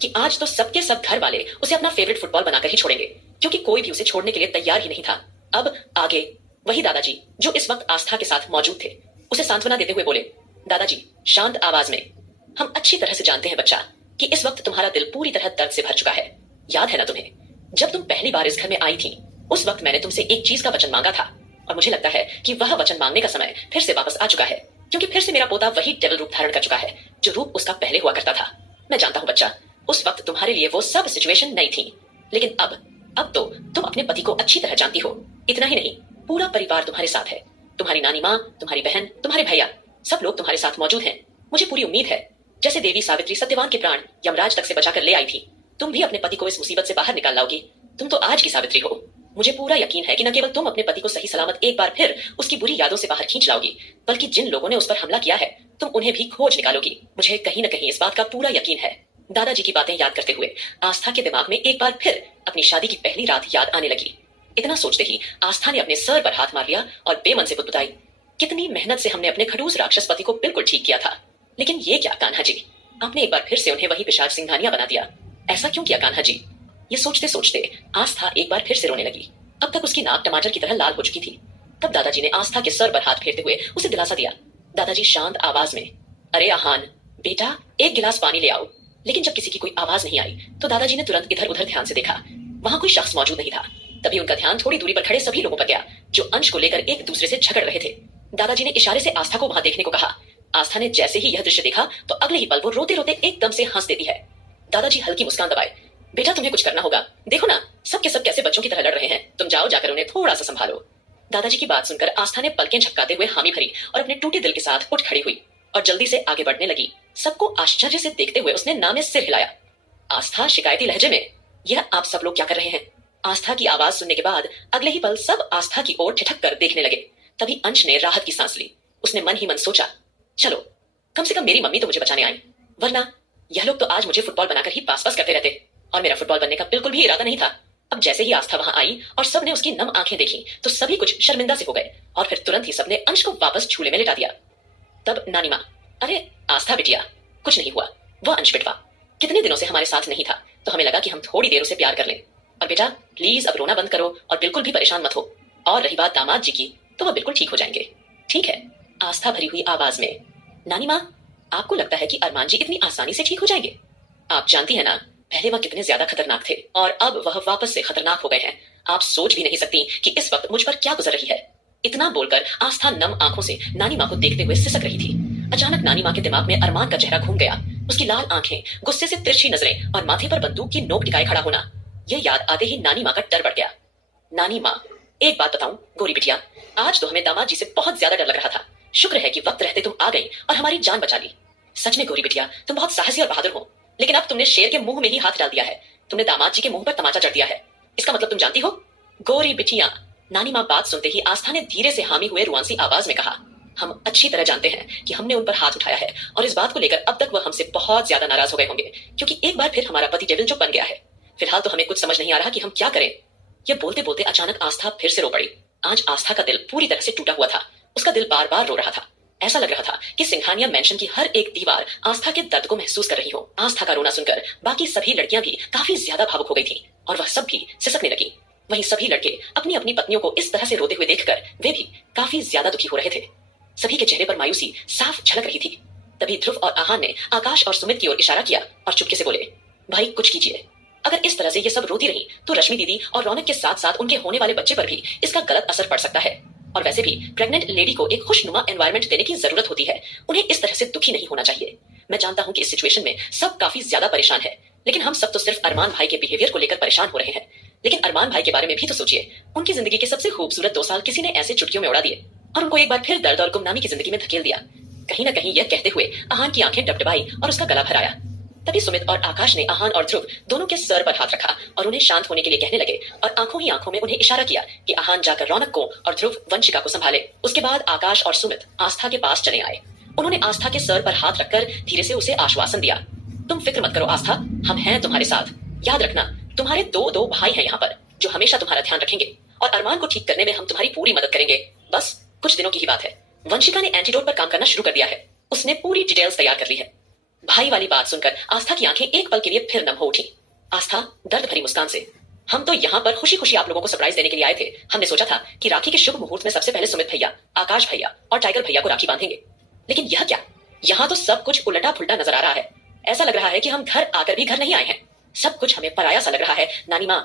कि आज तो सबके सब घर वाले उसे अपना फेवरेट फुटबॉल बनाकर ही छोड़ेंगे, क्योंकि कोई भी उसे छोड़ने के लिए तैयार ही नहीं था। अब आगे वही दादाजी जो इस वक्त आस्था के साथ मौजूद थे, उसे सांत्वना देते हुए बोले, दादाजी शांत आवाज में, हम अच्छी तरह से जानते हैं बच्चा कि इस वक्त तुम्हारा दिल पूरी तरह दर्द से भर चुका है। याद है ना तुम्हें, जब तुम पहली बार इस घर में आई थी, उस वक्त मैंने तुमसे एक चीज का वचन मांगा था, और मुझे लगता है कि वह वचन मांगने का समय फिर से वापस आ चुका है, क्योंकि फिर से मेरा पोता वही डेविल रूप धारण कर चुका है जो रूप उसका पहले हुआ करता था। मैं जानता हूं बच्चा, उस वक्त तुम्हारे लिए वो सब सिचुएशन नहीं थी, लेकिन अब तो तुम अपने पति को अच्छी तरह जानती हो। इतना ही नहीं, पूरा परिवार तुम्हारे साथ है। तुम्हारी नानी माँ, तुम्हारी बहन, तुम्हारे भैया, सब लोग तुम्हारे साथ मौजूद हैं। मुझे पूरी उम्मीद है, जैसे देवी सावित्री सत्यवान के प्राण यमराज तक से बचाकर ले आई थी, तुम भी अपने पति को इस मुसीबत से बाहर निकाल लाओगी। तुम तो आज की सावित्री हो। मुझे पूरा यकीन है कि न केवल तुम अपने पति को सही सलामत एक बार फिर उसकी बुरी यादों से बाहर खींच लाओगी, बल्कि जिन लोगों ने उस पर हमला किया है, तुम उन्हें भी खोज निकालोगी। मुझे कहीं न कहीं इस बात का पूरा यकीन है। दादाजी की बातें याद करते हुए आस्था के दिमाग में एक बार फिर अपनी शादी की पहली रात याद आने लगी। इतना सोचते ही आस्था ने अपने सर पर हाथ मार लिया और बेमन से बुदबुदाई, कितनी मेहनत से हमने अपने खड़ूस राक्षस पति को बिल्कुल ठीक किया था, लेकिन ये क्या कान्हा जी, आपने एक बार फिर से उन्हें वही पिशाच सिंघानिया बना दिया। ऐसा क्यों किया कान्हा जी? ये सोचते सोचते आस्था एक बार फिर से रोने लगी। अब तक उसकी नाक टमाटर की तरह लाल हो चुकी थी। तब दादाजी ने आस्था के सर पर हाथ फेरते हुए उसे दिलासा दिया। दादाजी शांत आवाज में, अरे आहान बेटा, एक गिलास पानी ले आओ। लेकिन जब किसी की कोई आवाज नहीं आई तो दादाजी ने तुरंत इधर उधर ध्यान से देखा। वहां कोई शख्स मौजूद नहीं था। तभी उनका ध्यान थोड़ी दूरी पर खड़े सभी लोगों पर गया जो अंश को लेकर एक दूसरे से झगड़ रहे थे। दादाजी ने इशारे से आस्था को वहां देखने को कहा। आस्था ने जैसे ही यह दृश्य देखा तो अगले ही पल वो रोते रोते एकदम से हंस देती है। दादाजी हल्की मुस्कान दबाए, बेटा तुम्हें कुछ करना होगा, देखो ना सब के सब कैसे बच्चों की तरह लड़ रहे हैं, तुम जाओ जाकर उन्हें थोड़ा सा संभालो। दादाजी की बात सुनकर आस्था ने पलकें झपकाते हुए हामी भरी और अपने टूटे दिल के साथ उठ खड़ी हुई और जल्दी से आगे बढ़ने लगी। सबको आश्चर्य से देखते हुए उसने ना में सिर हिलाया। आस्था शिकायती लहजे में, यह आप सब लोग क्या कर रहे हैं? आस्था की आवाज सुनने के बाद अगले ही पल सब आस्था की ओर ठिठक कर देखने लगे। तभी अंश ने राहत की सांस ली। उसने मन ही मन सोचा, चलो कम से कम मेरी मम्मी तो मुझे बचाने आई, वरना यह लोग तो आज मुझे फुटबॉल बनाकर ही पास पास करते रहते, और मेरा फुटबॉल बनने का बिल्कुल भी इरादा नहीं था। अब जैसे ही आस्था वहां आई और सबने उसकी नम आंखें देखी तो सभी कुछ शर्मिंदा से हो गए और फिर तुरंत ही सबने अंश को वापस झूले में लिटा दिया। तब नानी माँ, अरे आस्था बिटिया, कुछ नहीं हुआ, वह अंश बिटवा कितने दिनों से हमारे साथ नहीं था, तो हमें लगा कि हम थोड़ी देर उसे प्यार कर लें। और बेटा प्लीज अब रोना बंद करो और बिल्कुल भी परेशान मत हो। और रही बात दामाद जी की, तो वह बिल्कुल ठीक हो जाएंगे। ठीक है, आस्था भरी हुई आवाज में, नानी माँ आपको लगता है कि अरमान जी इतनी आसानी से ठीक हो जाएंगे? आप जानती है ना, पहले वह कितने ज्यादा खतरनाक थे और अब वह वापस से खतरनाक हो गए हैं। आप सोच भी नहीं सकती कि इस वक्त मुझ पर क्या गुजर रही है। इतना बोलकर आस्था नम आंखों से नानी माँ को देखते हुए सिसक रही थी। अचानक नानी माँ के दिमाग में अरमान का चेहरा घूम गया। उसकी लाल आंखें, गुस्से से तिरछी नजरें और माथे पर बंदूक की नोक टिकाए खड़ा होना, यह याद आते ही नानी माँ का डर बढ़ गया। नानी माँ, एक बात बताऊं गोरी बिटिया, आज तो हमें दामाद जी से बहुत ज्यादा डर लग रहा था। शुक्र है कि वक्त रहते तुम आ गई और हमारी जान बचा ली। सच में गोरी बिटिया, तुम बहुत साहसी और बहादुर हो, लेकिन अब तुमने शेर के मुंह में ही हाथ डाल दिया है। तुमने दामाद जी के मुंह पर तमाचा जड़ दिया है। इसका मतलब तुम जानती हो? गोरी बिटिया, नानी माँ बात सुनते ही आस्था ने धीरे से हामी हुए रुआंसी आवाज में कहा, हम अच्छी तरह जानते हैं कि हमने उन पर हाथ उठाया है और इस बात को लेकर अब तक वह हमसे बहुत ज्यादा नाराज हो गए होंगे, क्योंकि एक बार फिर हमारा पति डेविल जो बन गया है। फिलहाल तो हमें कुछ समझ नहीं आ रहा कि हम क्या करें। यह बोलते बोलते अचानक आस्था फिर से रो पड़ी। आज आस्था का दिल पूरी तरह से टूटा हुआ था। उसका दिल बार बार रो रहा था। ऐसा लग रहा था कि सिंघानिया मेंशन की हर एक दीवार आस्था के दर्द को महसूस कर रही हो। आस्था का रोना सुनकर बाकी सभी लड़कियां भी काफी ज्यादा भावुक हो गई थी और वह सब भी सिसकने लगी। वहीं सभी लड़के अपनी अपनी पत्नियों को इस तरह से रोते हुए देखकर वे भी काफी ज्यादा दुखी हो रहे थे। सभी के चेहरे पर मायूसी साफ झलक रही थी। तभी ध्रुव और आहान ने आकाश और सुमित की ओर इशारा किया और चुपके से बोले, भाई कुछ कीजिए। अगर इस तरह से ये सब रोती रही तो रश्मि दीदी और रौनक के साथ साथ उनके होने वाले बच्चे पर भी इसका गलत असर पड़ सकता है। और वैसे भी प्रेग्नेंट लेडी को एक खुशनुमा एनवायरनमेंट देने की जरूरत होती है। उन्हें इस तरह से दुखी नहीं होना चाहिए। मैं जानता हूं कि इस सिचुएशन में सब काफी ज्यादा परेशान है, लेकिन हम सब तो सिर्फ अरमान भाई के बिहेवियर को लेकर परेशान हो रहे हैं। लेकिन अरमान भाई के बारे में भी तो सोचिए। उनकी जिंदगी के सबसे खूबसूरत 2 साल किसी ने ऐसे चुटकियों में उड़ा दिए और उनको एक बार फिर दर्द और गुमनामी की जिंदगी में धकेल दिया। कहीं ना कहीं यह कहते हुए आहान की आंखें डबडबाई और उसका गला भराया। तभी सुमित और आकाश ने आहान और ध्रुव दोनों के सर पर हाथ रखा और उन्हें शांत होने के लिए कहने लगे और आंखों ही आंखों में उन्हें इशारा किया कि आहान जाकर रौनक को और ध्रुव वंशिका को संभाले। उसके बाद आकाश और सुमित आस्था के पास चले आए। उन्होंने आस्था के सर पर हाथ रखकर धीरे से उसे आश्वासन दिया, तुम फिक्र मत करो आस्था, हम हैं तुम्हारे साथ। याद रखना, तुम्हारे दो भाई हैं यहाँ पर जो हमेशा तुम्हारा ध्यान रखेंगे और अरमान को ठीक करने में हम तुम्हारी पूरी मदद करेंगे। बस कुछ दिनों की ही बात है। वंशिका ने एंटीडोट पर काम करना शुरू कर दिया है। उसने पूरी डिटेल्स तैयार कर ली है। भाई वाली बात सुनकर आस्था की आंखें एक पल के लिए फिर नम हो उठी। आस्था दर्द भरी मुस्कान से, हम तो यहाँ पर खुशी खुशी आप लोगों को सरप्राइज देने के लिए आए थे। हमने सोचा था कि राखी के शुभ मुहूर्त में सबसे पहले सुमित भैया, आकाश भैया और टाइगर भैया को राखी बांधेंगे। लेकिन यह क्या, यहाँ तो सब कुछ उलटा पुलटा नजर आ रहा है। ऐसा लग रहा है कि हम घर आकर भी घर नहीं आए हैं। सब कुछ हमें पराया सा लग रहा है नानी माँ।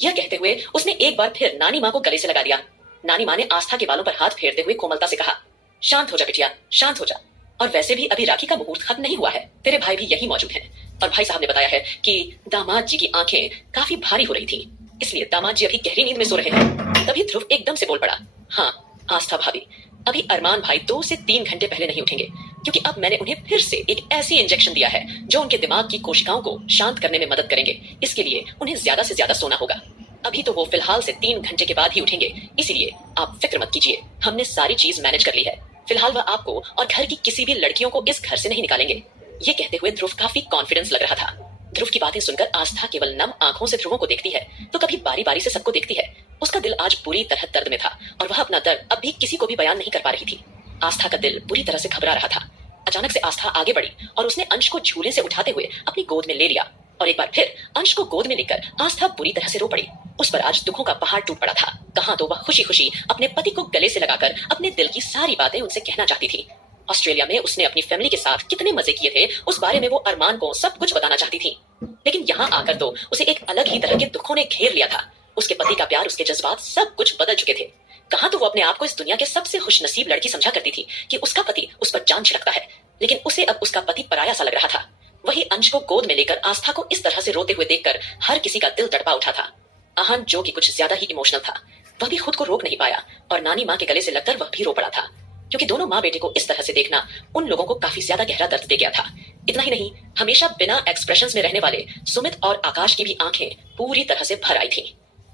यह कहते हुए उसने एक बार फिर नानी माँ को गले से लगा दिया। नानी माँ ने आस्था के बालों पर हाथ फेरते हुए कोमलता से कहा, शांत हो जा बिटिया, शांत हो जा। और वैसे भी अभी राखी का मुहूर्त खत्म नहीं हुआ है। तेरे भाई भी यही मौजूद हैं। और भाई साहब ने बताया है कि दामाद जी की आंखें काफी भारी हो रही थी, इसलिए दामाद जी अभी गहरी नींद में सो रहे हैं। तभी ध्रुव एकदम से बोल पड़ा, हाँ आस्था भाभी, अभी अरमान भाई 2 से 3 घंटे पहले नहीं उठेंगे, क्योंकि अब मैंने उन्हें फिर से एक ऐसी इंजेक्शन दिया है जो उनके दिमाग की कोशिकाओं को शांत करने में मदद करेंगे। इसके लिए उन्हें ज्यादा से ज्यादा सोना होगा। अभी तो वो फिलहाल से 3 घंटे के बाद ही उठेंगे, इसीलिए आप फिक्र मत कीजिए, हमने सारी चीज मैनेज कर ली है। फिलहाल वह आपको और घर की किसी भी लड़कियों को इस घर से नहीं निकालेंगे। ये कहते हुए ध्रुव काफी कॉन्फिडेंस लग रहा था। ध्रुव की बातें सुनकर आस्था केवल नम आंखों से ध्रुवों को देखती है, तो कभी बारी बारी से सबको देखती है। उसका दिल आज बुरी तरह दर्द में था और वह अपना दर्द अब भी किसी को भी बयान नहीं कर पा रही थी। आस्था का दिल बुरी तरह से घबरा रहा था। अचानक से आस्था आगे बढ़ी और उसने अंश को झूले से उठाते हुए अपनी गोद में ले लिया। और एक बार फिर अंश को गोद में लेकर आस्था बुरी तरह से रो पड़ी। उस पर आज दुखों का पहाड़ टूट पड़ा था। कहां तो वह खुशी खुशी अपने पति को गले से लगाकर अपने दिल की सारी बातें उनसे कहना चाहती थी। ऑस्ट्रेलिया में उसने अपनी फैमिली के साथ कितने मजे किए थे, उस बारे में वो अरमान को सब कुछ बताना चाहती थी। लेकिन यहाँ आकर तो उसे एक अलग ही तरह के दुखों ने घेर लिया था। उसके पति का प्यार, उसके जज्बात सब कुछ बदल चुके थे। कहां तो वो अपने आप को इस दुनिया के सबसे खुशनसीब लड़की समझा करती थी कि उसका पति उस पर जान छिड़कता है, लेकिन उसे अब उसका पति पराया सा लग रहा था। वही अंश को गोद में लेकर आस्था को इस तरह से रोते हुए देखकर हर किसी का दिल तड़पा उठा था। आहन, जो कि कुछ ज्यादा ही इमोशनल था, वह भी खुद को रोक नहीं पाया और नानी माँ के गले से लगकर वह भी रो पड़ा था, क्योंकि दोनों माँ बेटे को इस तरह से देखना उन लोगों को काफी ज्यादा गहरा दर्द दे गया था। इतना ही नहीं, हमेशा बिना एक्सप्रेशंस में रहने वाले सुमित और आकाश की भी आंखें पूरी तरह से भर आई थीं।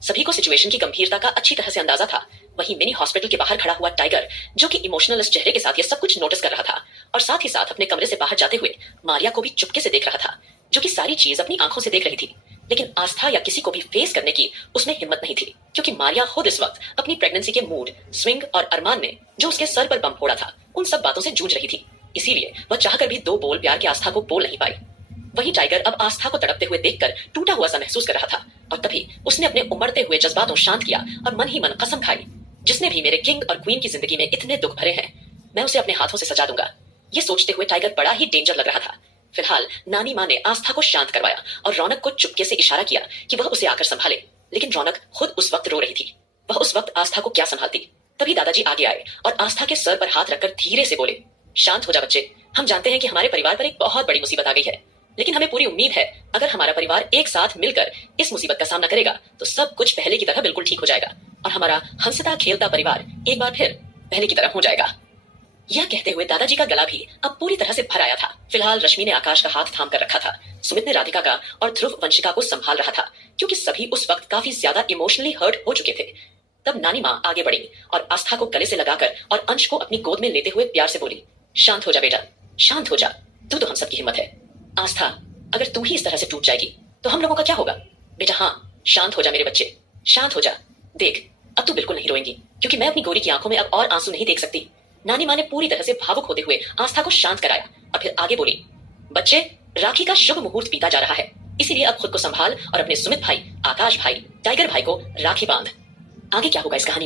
सभी को सिचुएशन की गंभीरता का अच्छी तरह से अंदाजा था। वहीं मिनी हॉस्पिटल के बाहर खड़ा हुआ टाइगर, जो कि इमोशनल चेहरे के साथ ये सब कुछ नोटिस कर रहा था और साथ ही साथ अपने कमरे से बाहर जाते हुए मारिया को भी चुपके से देख रहा था, जो कि सारी चीज अपनी आंखों से देख रही थी। लेकिन आस्था या किसी को भी फेस करने की उसमें हिम्मत नहीं थी, क्योंकि मारिया खुद इस वक्त अपनी प्रेगनेंसी के मूड स्विंग और अरमान ने जो उसके सर पर बम फोड़ा था, उन सब बातों से जूझ रही थी। इसीलिए वह चाहकर भी 2 बोल प्यार की आस्था को बोल नहीं पाई। वही टाइगर अब आस्था को तड़पते हुए देखकर टूटा हुआ सा महसूस कर रहा था और तभी उसने अपने उमड़ते हुए जज्बातों शांत किया और मन ही मन कसम खाई, जिसने भी मेरे किंग और क्वीन की जिंदगी में इतने दुख भरे हैं, मैं उसे अपने हाथों से सजा दूंगा। ये सोचते हुए टाइगर बड़ा ही डेंजर लग रहा था। फिलहाल नानी माँ ने आस्था को शांत करवाया और रौनक को चुपके से इशारा किया कि वह उसे आकर संभाले, लेकिन रौनक खुद उस वक्त रो रही थी। वह उस वक्त आस्था को क्या संभालती। तभी दादाजी आगे आए और आस्था के सर पर हाथ रखकर धीरे से बोले, शांत हो जा बच्चे, हम जानते हैं कि हमारे परिवार पर एक बहुत बड़ी मुसीबत आ गई है, लेकिन हमें पूरी उम्मीद है अगर हमारा परिवार एक साथ मिलकर इस मुसीबत का सामना करेगा तो सब कुछ पहले की तरह बिल्कुल ठीक हो जाएगा और हमारा हंसता खेलता परिवार एक बार फिर पहले की तरह हो जाएगा। यह कहते हुए दादाजी का गला भी अब पूरी तरह से भर आया था। फिलहाल रश्मि ने आकाश का हाथ थाम कर रखा था, सुमित ने राधिका का और ध्रुव वंशिका को संभाल रहा था, क्योंकि सभी उस वक्त काफी ज्यादा इमोशनली हर्ट हो चुके थे। तब नानी माँ आगे बढ़ी और आस्था को गले से लगाकर और अंश को अपनी गोद में लेते हुए प्यार से बोली, शांत हो जा बेटा, शांत हो जा, तू तो हम सबकी हिम्मत है। आस्था, अगर तू ही इस तरह से टूट जाएगी तो हम लोगों का क्या होगा? बेटा हाँ, शांत हो जा मेरे बच्चे, शांत हो जा। देख, अब तू बिल्कुल नहीं रोएंगी, क्योंकि मैं अपनी गोरी की आंखों में अब और आंसू नहीं देख सकती। नानी माँ ने पूरी तरह से भावुक होते हुए आस्था को शांत कराया और फिर आगे बोली, बच्चे, राखी का शुभ मुहूर्त बीता जा रहा है, इसीलिए अब खुद को संभाल और अपने सुमित भाई, आकाश भाई, टाइगर भाई को राखी बांध। आगे क्या होगा इस कहानी